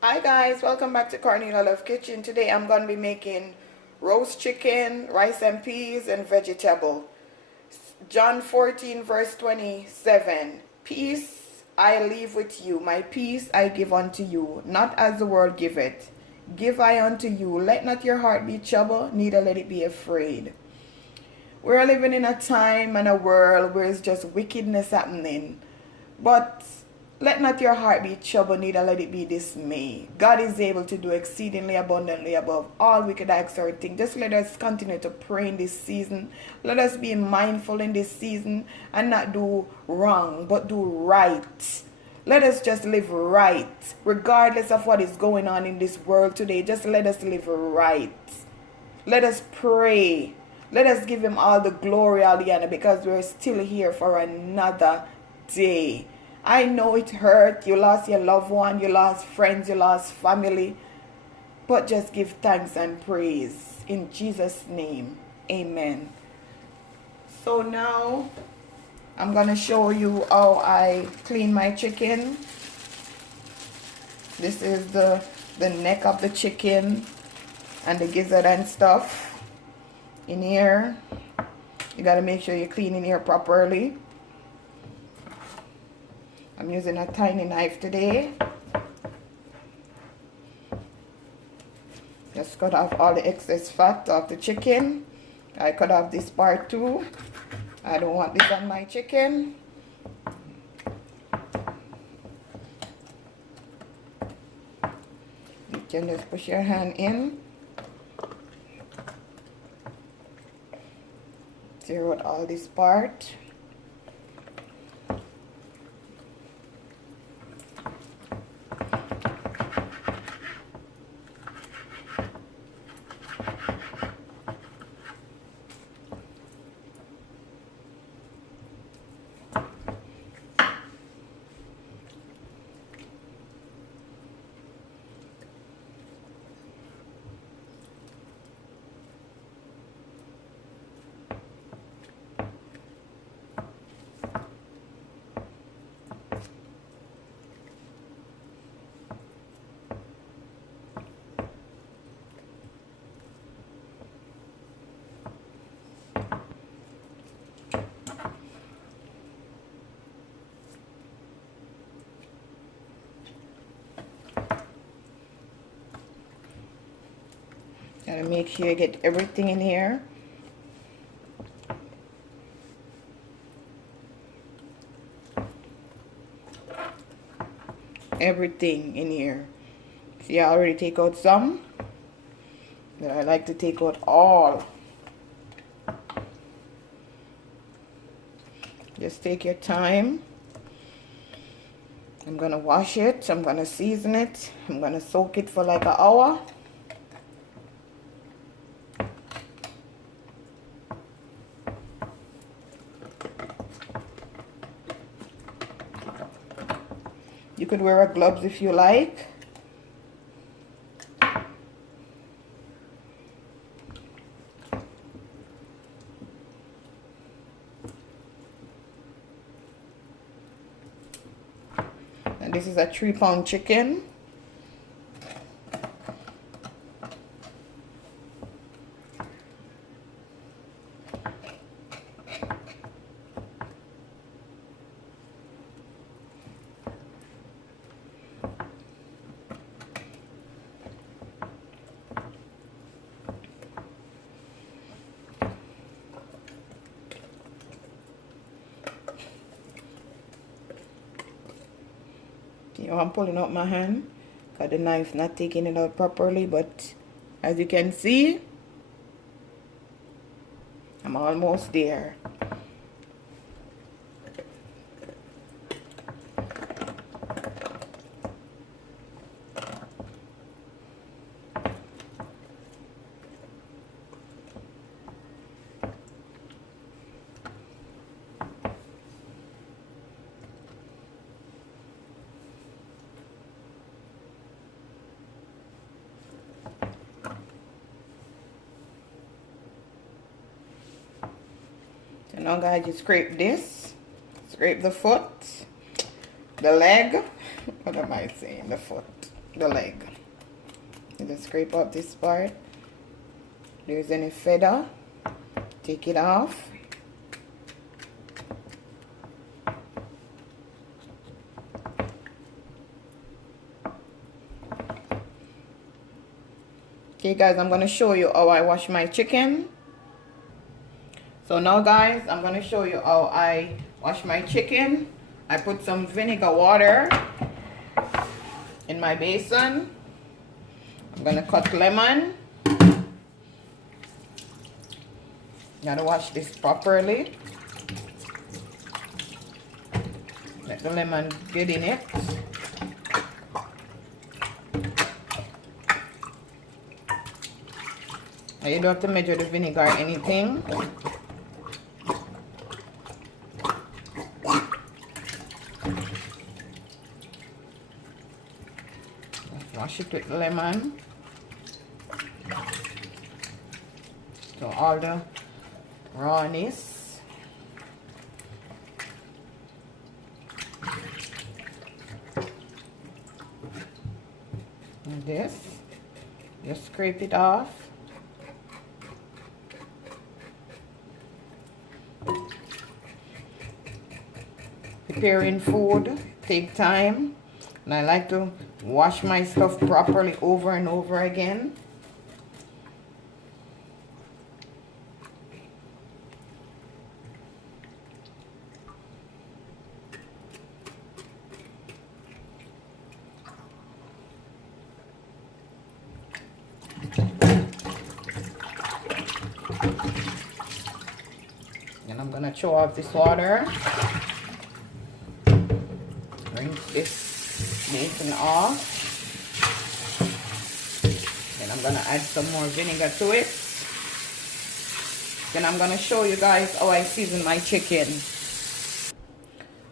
Hi guys, welcome back to Cornelia Kitchen. Today I'm going to be making roast chicken, rice and peas, and vegetable. John 14 verse 27. Peace I leave with you, my peace I give unto you, not as the world giveth. Give I unto you. Let not your heart be troubled, neither let it be afraid. We're living in a time and a world where it's just wickedness happening. But let not your heart be troubled, neither let it be dismayed. God is able to do exceedingly abundantly above all we could ask or think. Just let us continue to pray in this season. Let us be mindful in this season and not do wrong, but do right. Let us just live right, regardless of what is going on in this world today. Just let us live right. Let us pray. Let us give him all the glory, all the honor, because we're still here for another day. I know it hurt. You lost your loved one, you lost friends, you lost family. But just give thanks and praise. In Jesus' name, amen. So now, I'm going to show you how I clean my chicken. This is the neck of the chicken and the gizzard and stuff in here. You got to make sure you clean in here properly. I'm using a tiny knife today. Just cut off all the excess fat of the chicken. I cut off this part too. I don't want this on my chicken. You can just push your hand in. Tear out all this part. Gotta make sure you get everything in here. Everything in here. See, I already take out some, but I like to take out all. Just take your time. I'm gonna wash it. I'm gonna season it. I'm gonna soak it for like an hour. You could wear gloves if you like. And this is a 3-pound chicken. You know, I'm pulling out my hand because the knife not taking it out properly, but as you can see, I'm almost there. So now guys, you scrape this, scrape the foot, the leg, what am I saying, the foot. the leg. You just scrape up this part. If there's any feather, take it off. Okay guys, I'm going to show you how I wash my chicken. So now guys, I'm going to show you how I wash my chicken. I put some vinegar water in my basin. I'm going to cut lemon. Gotta wash this properly. Let the lemon get in it. Now you don't have to measure the vinegar or anything. Wash it with lemon. So all the rawness. And this, just scrape it off. Preparing food take time, and I like to wash my stuff properly over and over again. And I'm gonna throw out this water. Rinse this basin off. Then I'm gonna add some more vinegar to it. Then I'm gonna show you guys how I season my chicken.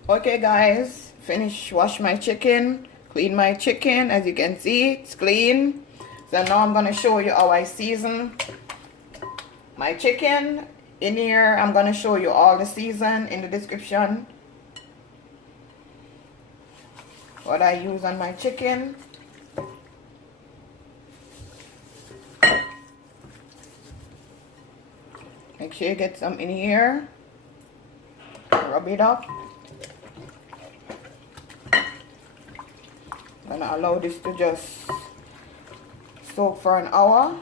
Okay guys, wash my chicken, clean my chicken. As you can see, it's clean. So now I'm gonna show you how I season my chicken. In here, I'm gonna show you all the season in the description. What I use on my chicken. Make sure you get some in here. Rub it up. I'm gonna allow this to just soak for an hour,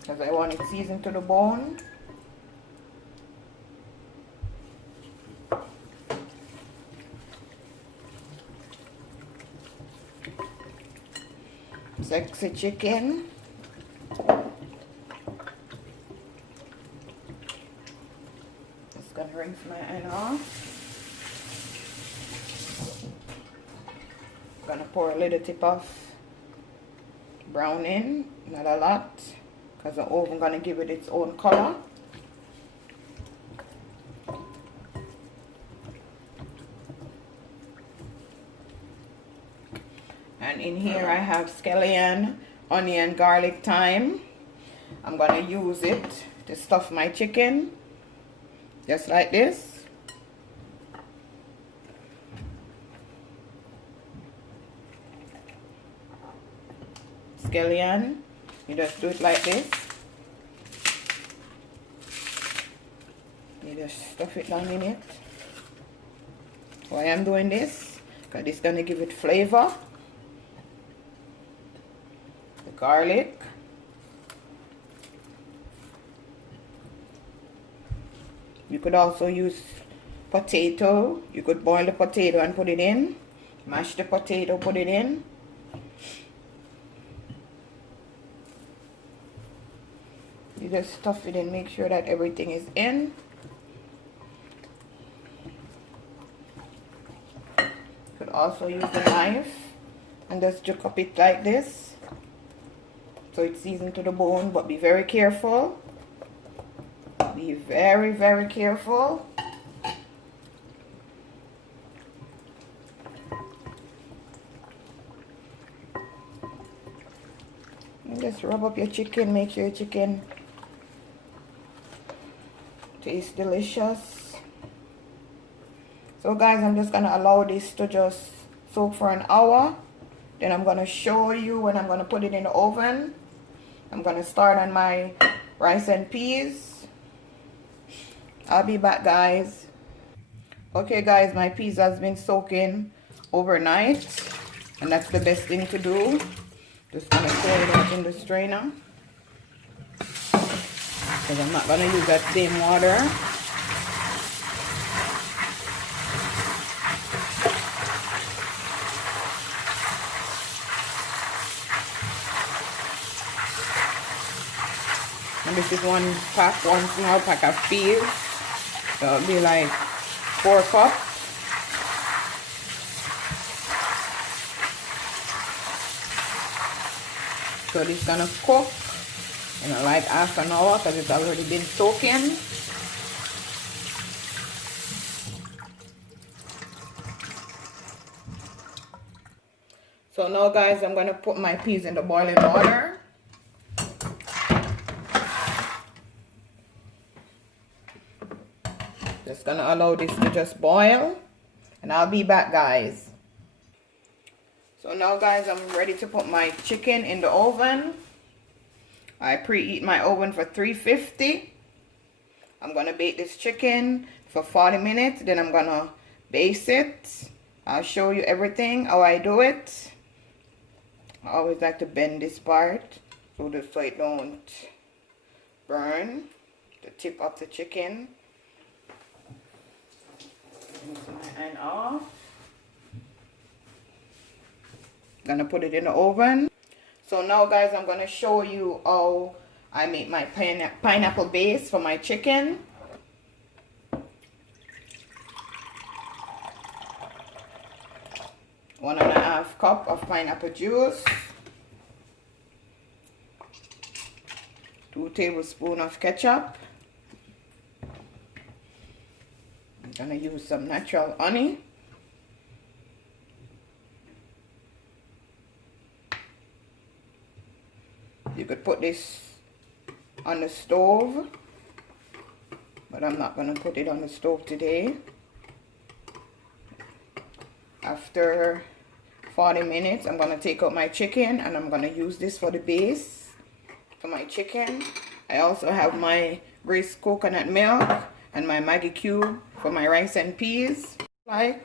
because I want it seasoned to the bone. Sexy chicken. Just gonna rinse my hand off. Gonna pour a little tip of brown in, not a lot, because the oven gonna give it its own color. And in here I have scallion, onion, garlic, thyme. I'm gonna use it to stuff my chicken, just like this. Scallion, you just do it like this. You just stuff it down in it. Why I'm doing this? Because it's gonna give it flavor. The garlic. You could also use potato. You could boil the potato and put it in. Mash the potato, put it in. You just stuff it in, make sure that everything is in. You could also use the knife and just juke up it like this, so it's seasoned to the bone, but be very careful. Be very, very careful. And just rub up your chicken, make sure your chicken tastes delicious. So guys, I'm just gonna allow this to just soak for an hour. Then I'm going to show you when I'm going to put it in the oven. I'm going to start on my rice and peas. I'll be back, guys. Okay, guys, my peas has been soaking overnight, and that's the best thing to do. Just going to pour it out in the strainer, because I'm not going to use that same water. And this is one small pack of peas. So it'll be like 4 cups. So this is gonna cook, like half an hour, because it's already been soaking. So now, guys, I'm gonna put my peas in the boiling water. Just gonna allow this to just boil, and I'll be back, guys. So now, guys, I'm ready to put my chicken in the oven. I preheat my oven for 350. I'm gonna bake this chicken for 40 minutes, then I'm gonna baste it. I'll show you everything, how I do it. I always like to bend this part so it don't burn the tip of the chicken. My hand off. Gonna put it in the oven. So now, guys, I'm gonna show you how I make my pineapple base for my chicken. One and a half cup of pineapple juice, 2 tablespoons of ketchup. I'm gonna use some natural honey. You could put this on the stove, but I'm not gonna put it on the stove today. After 40 minutes, I'm gonna take out my chicken, and I'm gonna use this for the base for my chicken. I also have my greased coconut milk and my Maggi cube for my rice and peas. Like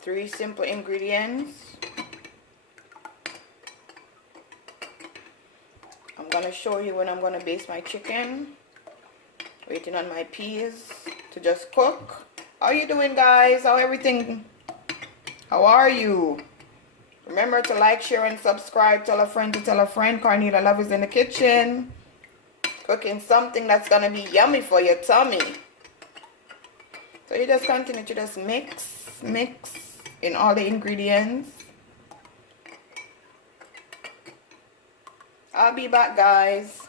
3 simple ingredients. I'm gonna show you when I'm gonna baste my chicken. Waiting on my peas to just cook. How you doing, guys? How everything? How are you? Remember to like, share, and subscribe. Tell a friend to tell a friend. Cornelia Love is in the kitchen, cooking something that's gonna be yummy for your tummy. So you just continue to just mix in all the ingredients. I'll be back, guys.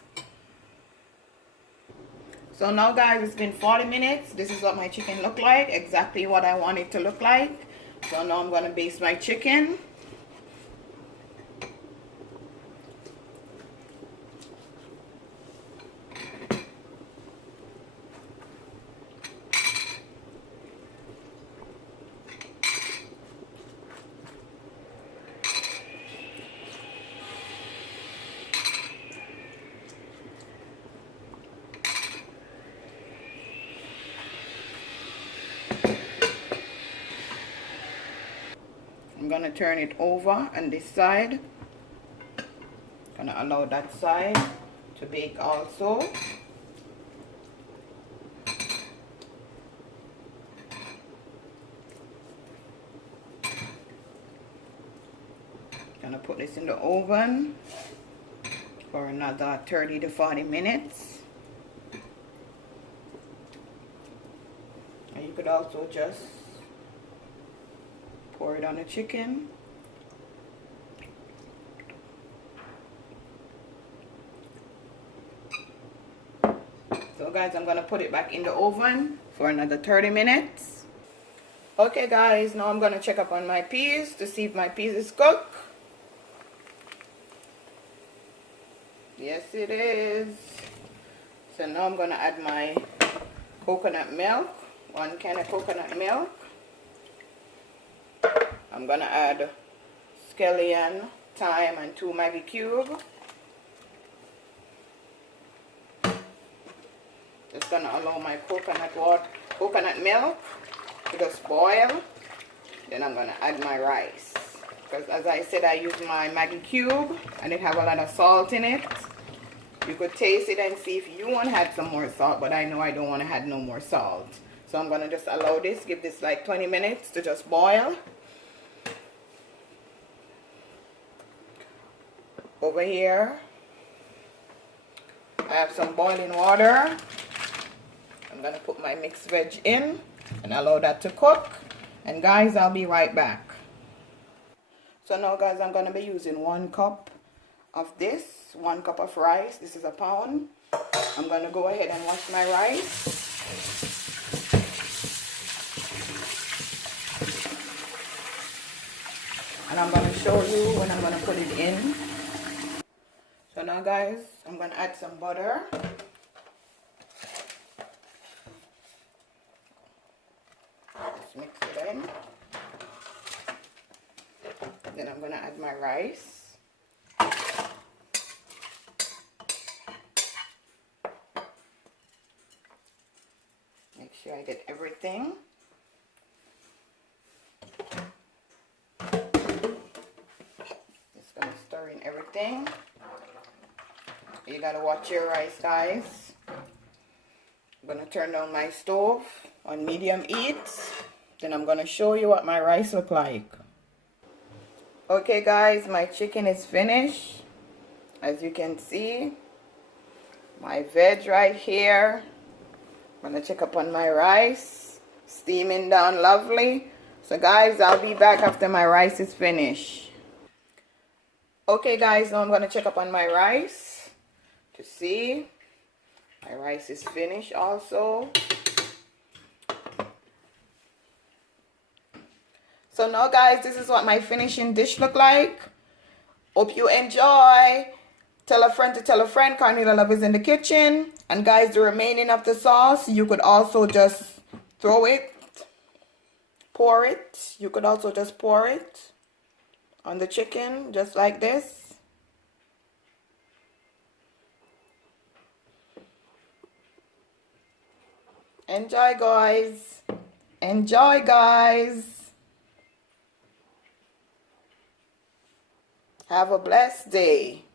So now, guys, it's been 40 minutes. This is what my chicken looked like, exactly what I want it to look like. So now I'm gonna baste my chicken. I'm gonna turn it over on this side. Gonna allow that side to bake also. Gonna put this in the oven for another 30 to 40 minutes. And you could also just pour it on the chicken. So, guys, I'm gonna put it back in the oven for another 30 minutes. Okay, guys, now I'm gonna check up on my peas to see if my peas is cooked. Yes, it is. So now I'm gonna add my coconut milk. 1 can of coconut milk. I'm gonna add scallion, thyme, and 2 Maggi cubes. Just gonna allow my coconut milk to just boil. Then I'm gonna add my rice. Because as I said, I use my Maggi cube and it have a lot of salt in it. You could taste it and see if you want to add some more salt, but I know I don't want to add no more salt. So I'm gonna just allow this, give this like 20 minutes to just boil. Over here, I have some boiling water. I'm gonna put my mixed veg in and allow that to cook. And guys, I'll be right back. So now guys, I'm gonna be using 1 cup of this, 1 cup of rice. This is a pound. I'm gonna go ahead and wash my rice. And I'm gonna show you when I'm gonna put it in. So now guys, I'm gonna add some butter. Just mix it in. Then I'm gonna add my rice. Make sure I get everything. Just gonna stir in everything. You gotta watch your rice, guys. I'm gonna turn down my stove on medium heat. Then I'm gonna show you what my rice look like. Okay guys, my chicken is finished. As you can see, my veg right here. I'm gonna check up on my rice, steaming down lovely. So guys, I'll be back after my rice is finished. Okay guys, now I'm gonna check up on my rice to see my rice is finished also. So now guys, this is what my finishing dish look like. Hope you enjoy. Tell a friend to tell a friend. Cornelia Love is in the kitchen. And guys, the remaining of the sauce, you could also just throw it, pour it. You could also just pour it on the chicken, just like this. Enjoy guys. Enjoy guys. Have a blessed day.